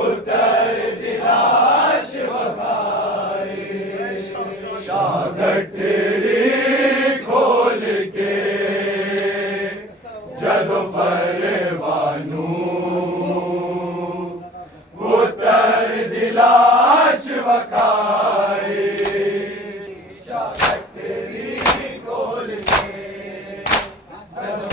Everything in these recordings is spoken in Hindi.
उत्तर दिला शिवकाई शागठड़ी खोल के जदो फरवानू उत्तर दिला शिवकाई शागठड़ी खोल के जदो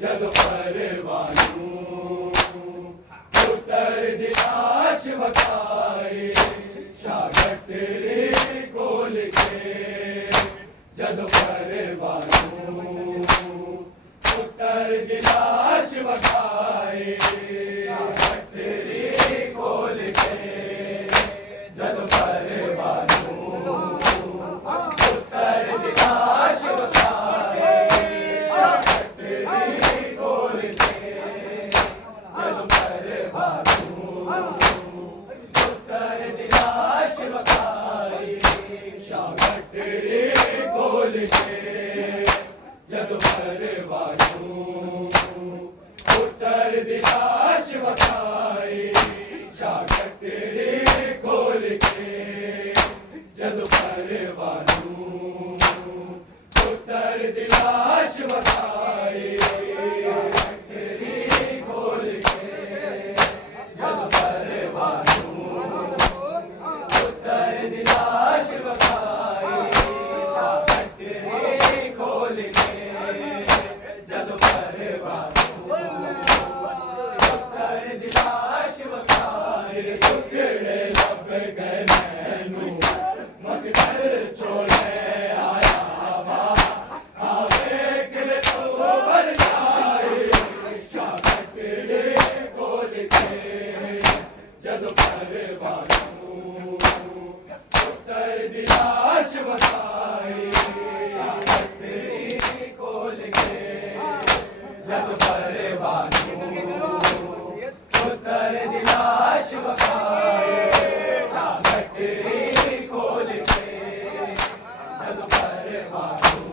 जद परवानू उत्तर दिला शिवकाई शागठड़ी खोल के जद परवानू उत्तर दिला शिवकाई शागठड़ी खोल के जद परवानू उत्तर दिला जद परवानू उत्तर दिला शिवकाई शागठड़ी खोल के जद परवानू उत्तर दिला शिवकाई शागठड़ी खोल के जद परवानू उत्तर दिला शिवकाई जद परवानू उत्तर दिला शिवकाई टुकड़े लब गए मैनू मत कर छोड़े आया वा आवे किले तो भर जाए शागठड़ी खोल के जद परवानू उत्तर दिला शिवकाई जद परवानू उत्तर दिला शिवकाई शागठड़ी खोल के जद परवानू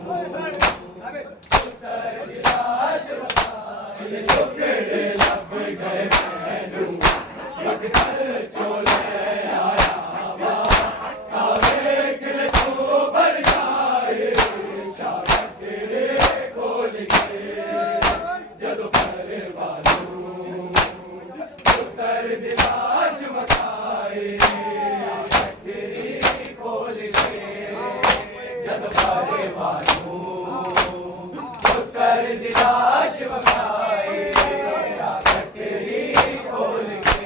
उत्तर दिला शिवकाई टुकड़े लब गए मैनू मत कर छोड़े आया वा आवे किले तो भर जाए शागठड़ी खोल के जद परवानू उत्तर दिला शिवकाई शागठड़ी खोल के जद परवानू उत्तर दिला शिवकाई शागठड़ी खोल के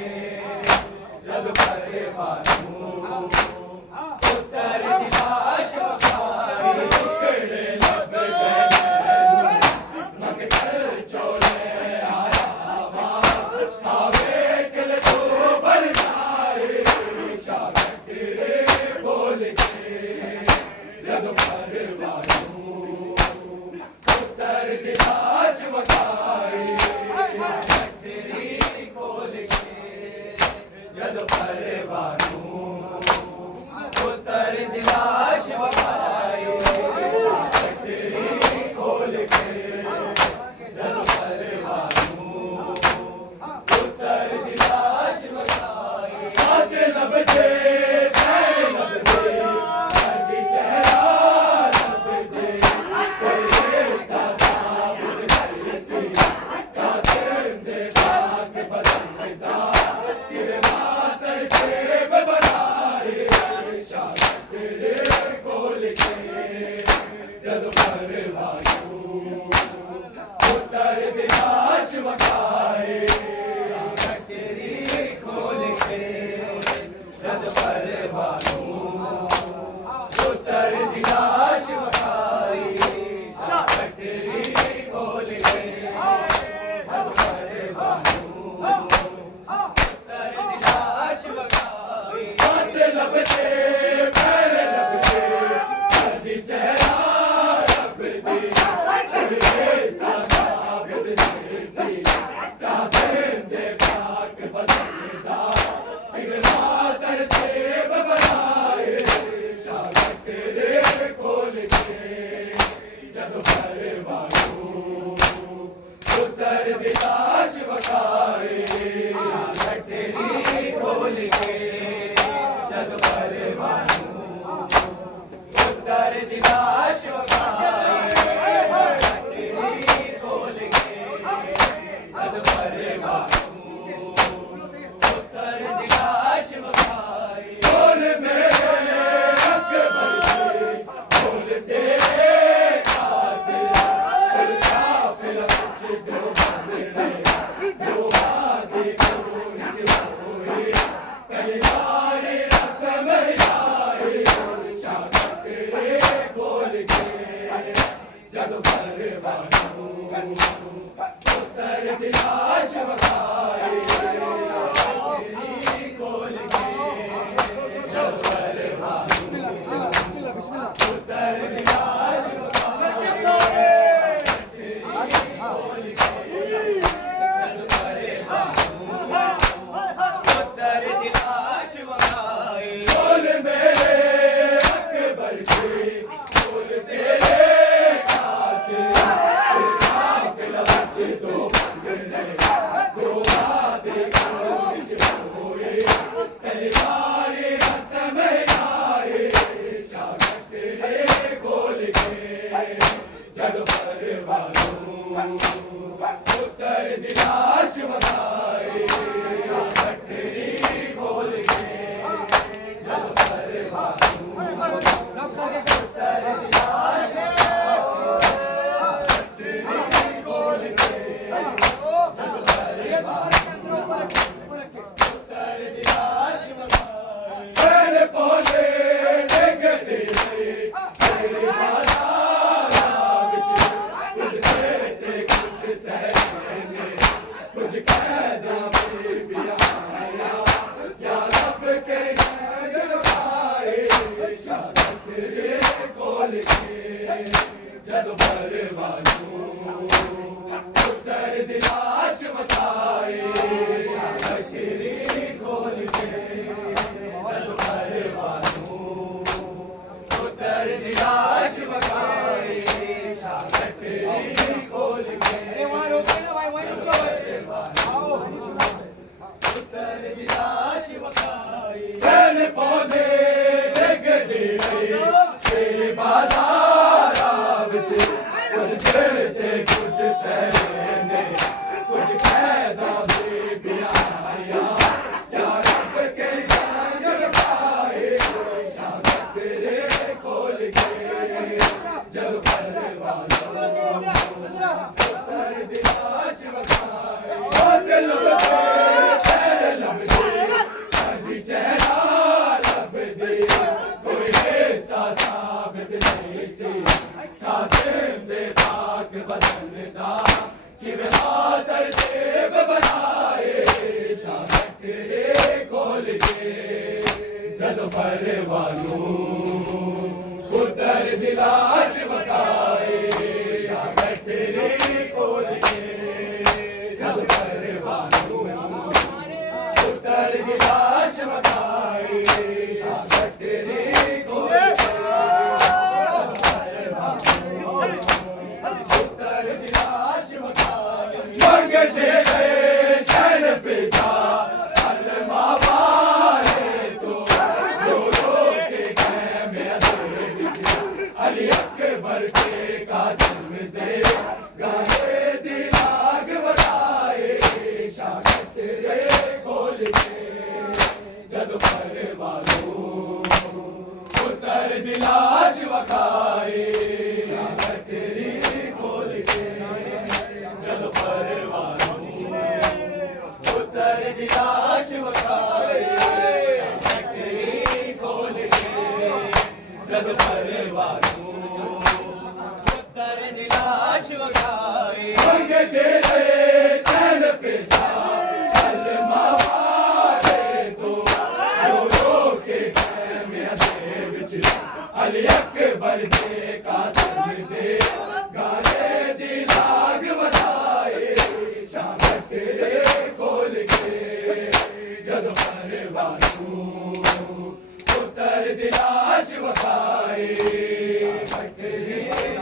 जद परवानू उत्तर दिला शिवकाई टुकड़े लब गए मत कर छोड़े आया वा आवे किले तो भर जाए शागठड़ी खोल के जद परवानू उत्तर दिला शिवकाई शागठड़ी खोल के जद परवानू उत्तर दिला शिवकाई शागठड़ी खोल के जद परवानू उत्तर दिला शिवकाई हाथ लब दे पैर लब दे हड्डी चेहरा लब दे कर दे सासा बुद कैसी कासिम दे बाग बदलता किरे मातर के बनाए शागठड़ी खोल के जद परवानू उत्तर दिला शिवकाई शागठड़ी खोल के जद परवानू उत्तर दिला शिवकाई शागठड़ी खोल के जद परवानू उत्तर दिला शिवकाई हाथ लब दे पैर लब दे हड्डी चेहरा लब दे सासा बुद कैसी पुत्र दिलाश बखाए गठरी खोल के जग परवानू पुत्र दिलाश बखाए गठरी खोल के जग परवानू पुत्र दिलाश बखाए बोल मेरे अकबर से बोल तेरे कासे बोल काफिल कुछ दो बंदे जो वादे कुछ होए कलियारे रसम आए शागत रे बोल के जग परवानू पुत्र दिलाश बखाए गठरी खोल के जग परवानू पुत्र दिलाश बोल मेरे अकबर से बोल तेरे कासे बोल काफिल कुछ दो बंदे दो वादे कुछ होए कलियारे रसम आए शागत रे खोल के जग परवानू पुत्र दिलाश बखाए गठरी खोल के जग परवानू पुत्र दिलाश गठरी खोल के जग परवानू पुत्र दिलाश बखाए पहले पौधे जग तेरे तेरे बाजारा विच कुछ सहते कुछ सहने कुछ कैदा में भी आया क्या रब के नजर आए शागत रे खोल के जग परवानू पुत्र दिलाश बखाए गठरी खोल के जग परवानू पुत्र दिलाश बखाए गठरी खोल के पुत्र दिलाश बखाए पहले पौधे जग दे तेरे बाजारा विच कुछ सहते कुछ सहने कुछ कैदा में भी आया या रब के नजर आए शागत रे खोल के जग परवानू पुत्र दिलाश बखाए ओ दिल तेरे लब दे कभी चेहरा लब दे कोई ऐसा साबित नहीं सी कासिम दे पाक बदन दा कि बेहातर देव बनाए शागत रे खोल के जग परवानू पुत्र दिलाश बखाए गठरी खोल के जग परवानू पुत्र दिलाश बखाए गठरी खोल के जग परवानू पुत्र दिलाश बखाए मंगते गए सैन फिजा अलमा वाले तो रो के कैमे अली अकबर के कासिम दे गाने दिलाग बताए शागत रे खोल के जग परवानू पुत्र दिलाश बखाए गठरी खोल के जग परवानू पुत्र दिलाश बखाए गठरी खोल के जग परवानू पुत्र दिलाश बखाए मंगते रहे सैन फिजा अलमा वाले तो रो के कैमे विच अली अकबर दे कासिम दे गाने दिलाग बताए शागत रे खोल के जग परवानू पुत्र दिलाश बखाए गठरी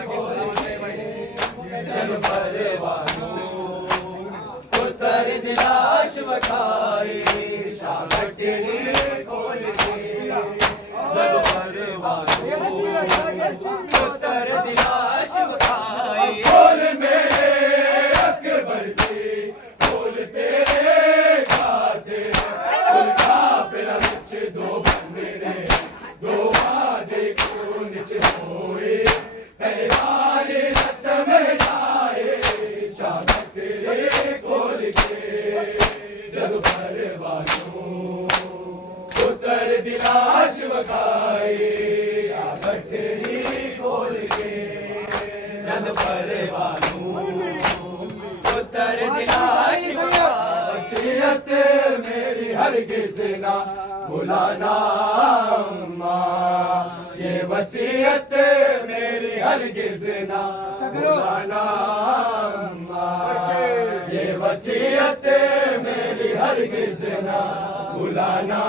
खोल के जग परवानू वखाए शागटरी खोल के जग परवानों उत्तर दिलाश वखाए खोल मेरे अकबर से खोल तेरे खासे खोल काफिला विच दो बंदे दो वादे को निच होए पहले न समझ आए शागटरी खोल के जग परवानों उत्तर दिलाश वखाए शागटरी खोल के जग परवानों उत्तर दिलाश वखाए वसीयत मेरी हरगिज़ ना भुलाना अम्मा ये वसीयत मेरी हरगिज़ ना भुलाना अम्मा ये वसीयत मेरी हरगिज़ ना भुलाना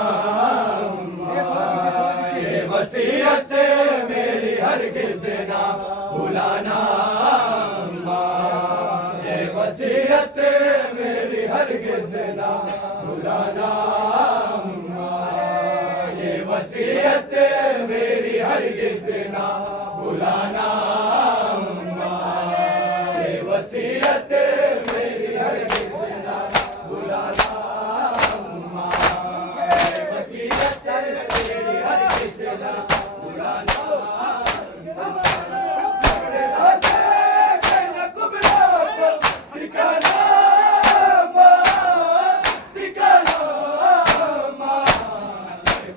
ये वसीयत मेरी हरगिज़ ना भुलाना ये वसीयत मेरी हरगिज़ ना भुलाना ये वसीयत मेरी हरगिज़ ना भुलाना ये वसीयत मेरी हरगिज़ ना भुलाना ये वसीयत मेरी हरगिज़ ना भुलाना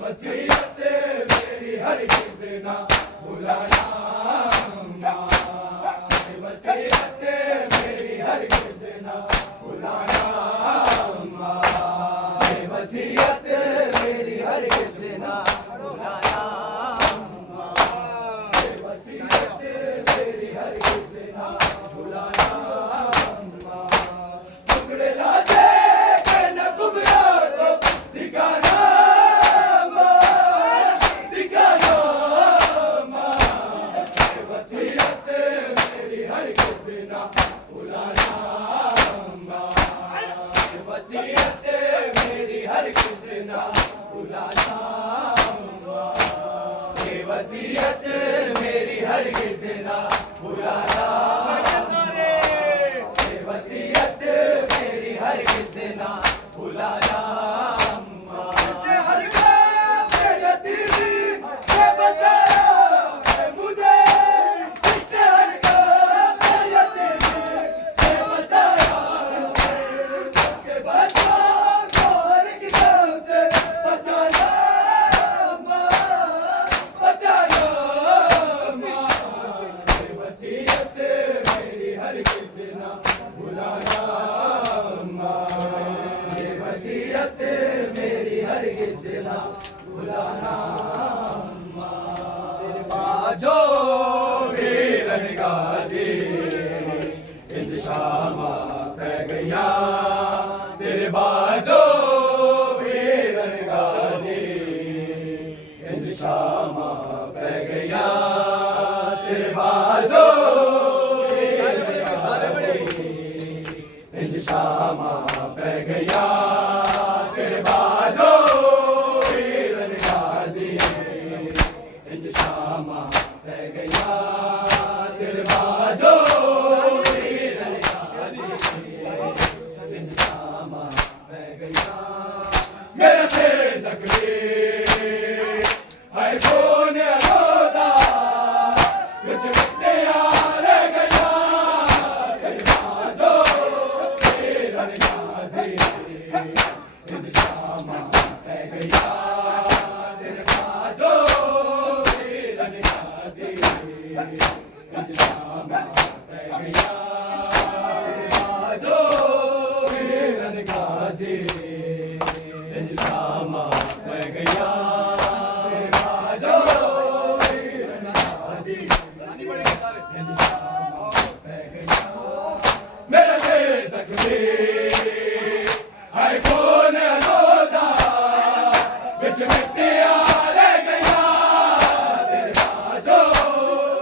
वसीयत मेरी हरगिज़ ना भुलाना वसीयत मेरी हरगिज़ ना भुलाना वसीयत मेरी हरगिज़ ना भुलाना वसीयत मेरी हरगिज़ ना भुलाना टुकड़े लाशे के न कुबरा को दिखाना वसीयत मेरी हरगिज़ ना भुलाना वसीयत मेरी हरगिज़ ना भुलाना ये वसीयत मेरी हरगिज़ ना भुलाना ये वसीयत मेरी हरगिज़ ना भुलाना वसीयत मेरी हरगिज़ ना भुलाना ये वसीयत मेरी हरगिज़ ना भुलाना तेरे बाजो वीरन गाज़ी इंज शामा कह गया तेरे बाजो वीरन गाज़ी इंज शामा कह गया तेरे बाजो इंज शामा पै गया तेरे बाजो वीरन गाज़ी इंज शामा पै गया तेरे बाजो वीरन गाज़ी इंज शामा पै गया मेरा से ज़ख्मी है कौन रोदा कुछ मिटने यार गया तेरे बाजो वीरन गाज़ी इंज शामा पै गया तेरे बाजो वीरन गाज़ी इंज शामा पै गया तेरे बाजो वीरन गाज़ी इंज शामा पै गया तेरे बाजो वीरन गाज़ी इंज शामा पै गया मेरा से ज़ख्मी है कौन रोदा बिच मिट्टी यार गया तेरे बाजो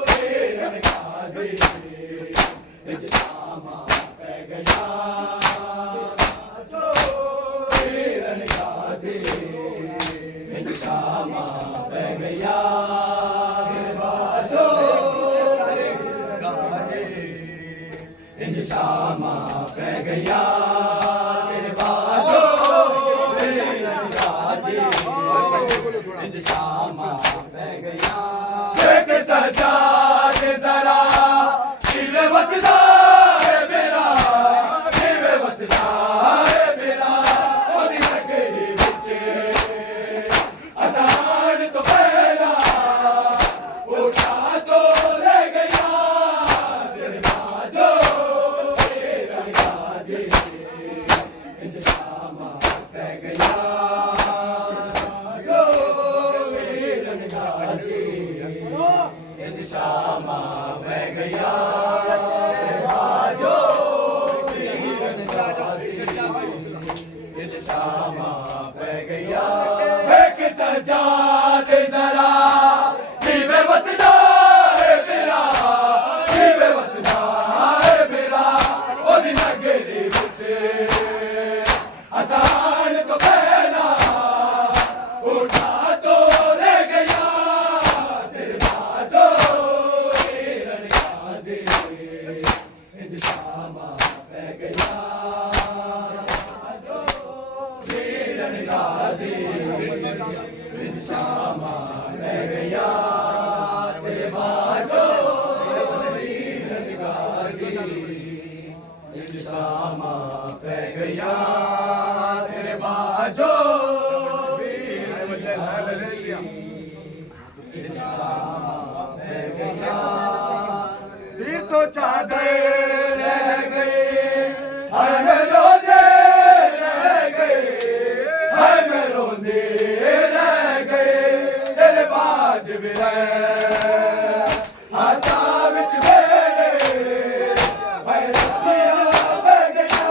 वीरन गाज़ी इंज शामा पै गया बाजो गया तेरे बाजो गाजी इंज शामा बह गया देख सजा के जरा जीवे वसदा है मेरा जीवे वसदा है मेरा ओदी नगरी विच असान तो पहला उठा तो ले गया तेरे बाजो तेरा गाजी इंज शामा बह गया जो तेरा गाजी इंज शामा बह गया तेरे बाजो तेरा गाजी इंज शामा बह गया एक सजा दे जरा जीवे वसदा है मेरा जीवे वसदा है मेरा ओदी नगरी विच आसान तो पहला उठा तो ले गया तेरे बाजो तेरा गाजी इंज शामा बह गया तेरा गाजी इंज शामा बह गया तेरे बाजो तेरा गाजी इंज शामा बह गया तेरे बाजो सिर तो चादर रह गए हर में रोंदे रह गए हर में रोंदे रह गए तेरे बाज भी है हाथा विच मेरे भाई रस्सियां बह गया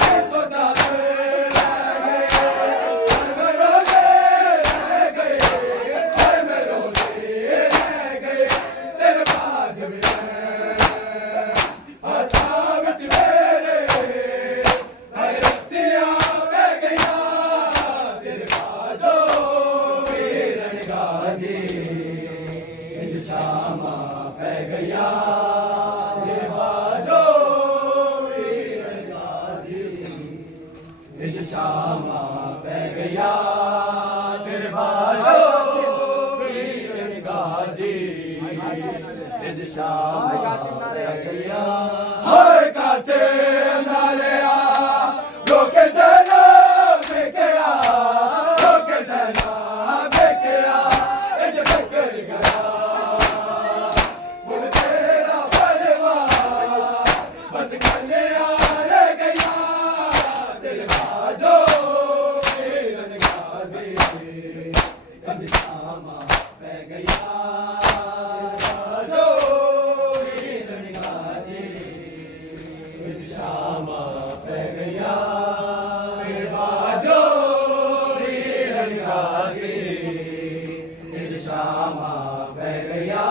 सिर तो चादर रह गए हर में रोंदे रह गए हर में रोंदे रह गए तेरे बाज भी है हाथा विच मेरे भाई रस्सियां बह गया तेरे बाजो तेरा गाजी इंज शामा बह गया तेरे बाजो तेरा गाजी इंज शामा बह गया तेरे बाजो तेरा गाजी इंज शामा बह गया हाय कासिम नालिया रोके जना बेकया रोके जना बेकया इंज बकर गया मुड़ तेरा परवा बस कलिया रह गया तेरे बाजो तेरा गाजी इंज शामा बह गया बाजो तेरा गाजी इंज शामा बह गया तेरे बाजो तेरा गाजी इंज शामा बह गया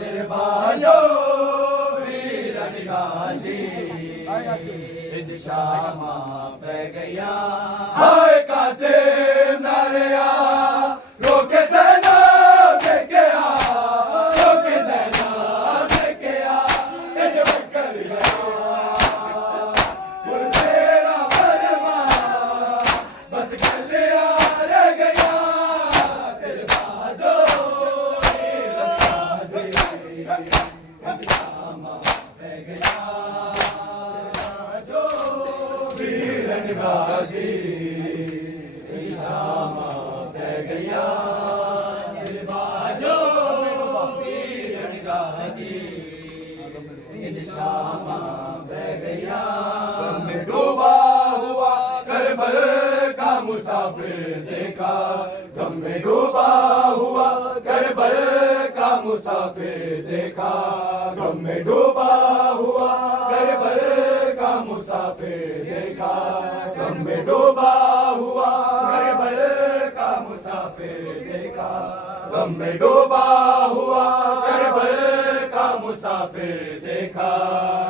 तेरे बाजो तेरा गाजी इंज शामा बह गया हाय कासिम नालिया रोके जना बेकया रोके जना बेकया इंज बकर गया मुड़ तेरा परवा बस कलिया रह गया तेरे बाजो तेरा गाजी इंज शामा बह गया बाजो तेरा गाजी इंज शामा बह गया तेरे बाजो तेरा गाजी इंज शामा बह गया गम में डूबा हुआ करबल का मुसाफिर देखा गम में डूबा हुआ करबल का मुसाफिर देखा गम में डूबा हुआ करबल का मुसाफिर देखा गम में डूबा हुआ करबल का मुसाफिर देखा गम में डूबा हुआ करबल का मुसाफिर देखा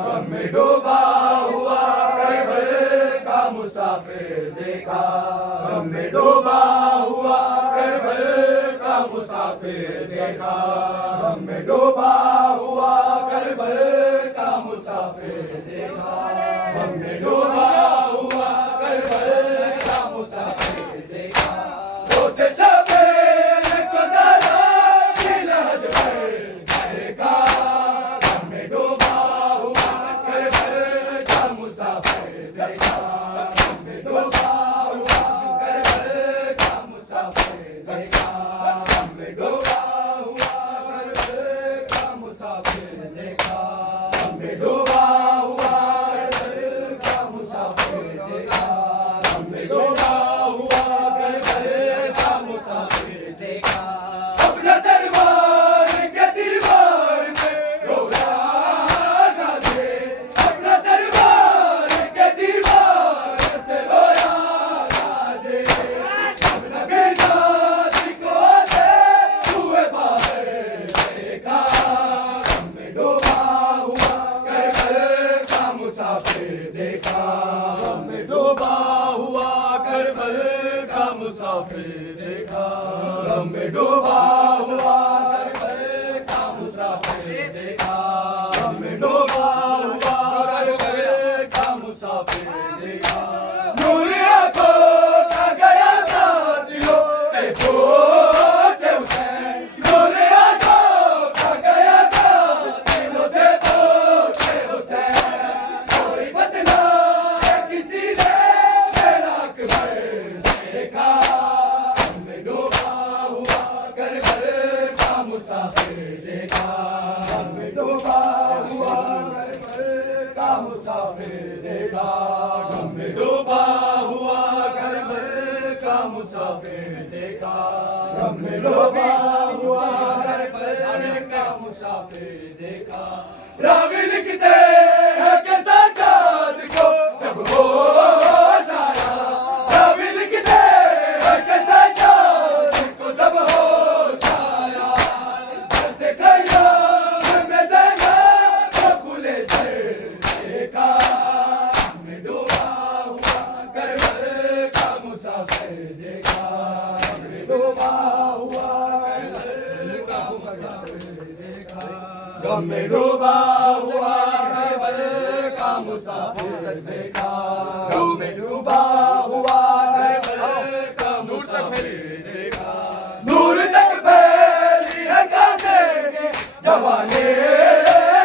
गम में डूबा हुआ करबल का मुसाफिर देखा गम में डूबा हुआ करबल का मुसाफिर देखा गम में डूबा हुआ करबल का मुसाफिर देखा मुसाफिर देखा, गम में डूबा हुआ करबल का मुसाफिर देखा, गम में डूबा हुआ करबल का मुसाफिर देखा, गम में डूबा हुआ करबल का मुसाफिर देखा, गम में डूबा हुआ करबल का मुसाफिर देखा। अपना सरवार के दीवार से रोया गाजे, अपना सरवार के दीवार से रोया गाजे, अपना बेदाती को से हुए बाहर देखा, गम में डूबा हुआ करबल का मुसाफिर देखा, गम में डूबा हुआ करबल का मुसाफिर देखा, गम में डूबा हुआ करबल का मुसाफिर देखा, गम में डूबा हुआ करबल का मुसाफिर देखा। नूर आंखों का गया था दिलों से पूछे हुसैन, नूर आंखों का गया था दिलों से पूछे हुसैन, कोई बदला है किसी ने बेलाक भर देखा, गम में डूबा हुआ करबल का मुसाफिर देखा, गम में डूबा हुआ करबल का मुसाफिर देखा, गम में डूबा हुआ करबल का मुसाफिर देखा, गम में डूबा हुआ करबल का मुसाफिर देखा। रावी लिखते हैं कि सज्जाद को जब होश आया, रावी लिखते हैं कि सज्जाद को जब होश आया, चलते खयाल में जगह को खुले सर देखा, गम में डूबा हुआ करबल का मुसाफिर देखा, गम में डूबा हुआ करबल का मुसाफिर देखा, गम में डूबा हुआ करबल का मुसाफिर देखा, गम में डूबा हुआ करबल का मुसाफिर देखा। नूर तक फैली है कांटे के जवाने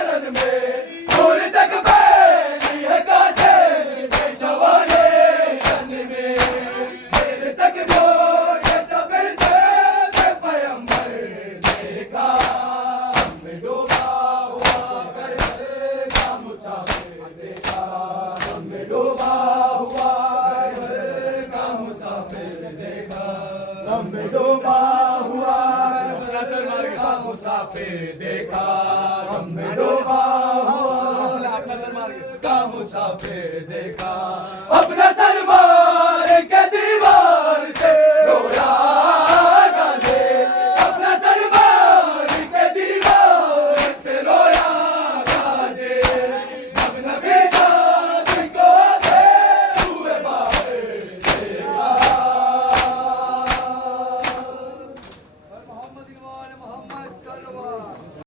रन में, नूर तक फैली है कांटे के जवाने रन में, मेरे तक जोड़े तबर से पैगंबर देखा, गम में डूबा हुआ करबल का मुसाफिर देखा, गम में डूबा हुआ करबल का मुसाफिर देखा, गम में डूबा हुआ करबल का मुसाफिर देखा, गम में डूबा हुआ का मुसाफिर देखा। अपना सलमान